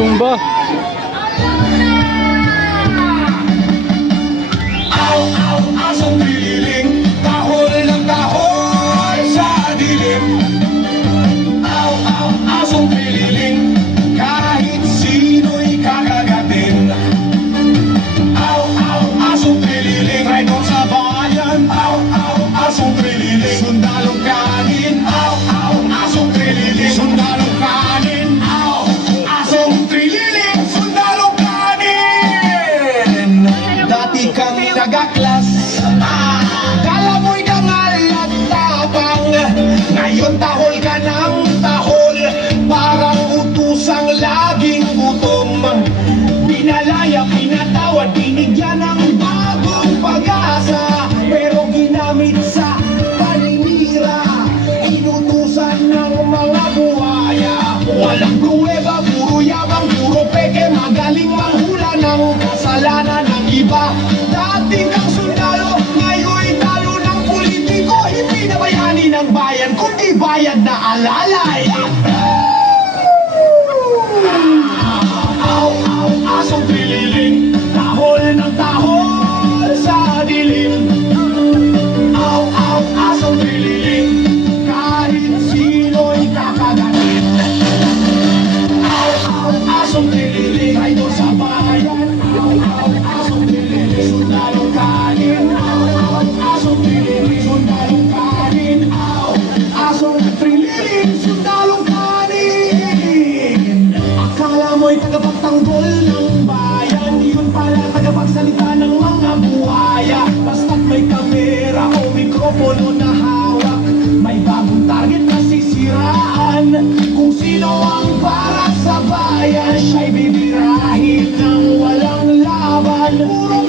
Tumba. Aw, aw, asong pililing, tahol ng tahol sa dilim. Aw, aw, asong pililing, kahit sino'y kakagatin. Aw, aw, asong pililing, traidor sa bayan. Aw, aw, asong pililing, sundalong kanin. Aw, aw, asong pililing, sundalong kanin. Aw, asong pililing, sundalong kanin. Dati kang nagaklas, kala mo'y dangal at tapang. Ngayon tahol ka ng tahol, parang utusang laging gutom. Pinalaya, pinatawad, binigyan ng bagong pag-asa, pero ginamit sa paninira, inutusan ng mga buhaya. Walang pruweba, puro yabang, puro peke, magaling manghula ng kasalanan ng iba. Dating kang sundalo, ngayon'y talo ng politiko, hindi na bayani ng bayan, kundi bayad na alalay. Aw, aw, asong pililing, tahol ng tahol sa dilim. Aw, aw, asong pililing, kahit sino'y kakagatin. Aw, aw, asong pililing, traidor sa bayan. Aw, aw, asong pililing, sundalong kanin. Aw, aw, asong pililing, sundalong kanin. Aw, asong pililing, sundalong kanin. Akala mo'y tagapagtanggol ng bayan, yun pala tagapagsalita ng mga buhaya. Basta't may kamera o mikropono na hawak, may bagong target na sisiraan. Kung sino ang para sa bayan, siya'y bibirahin ng walang laban. Puro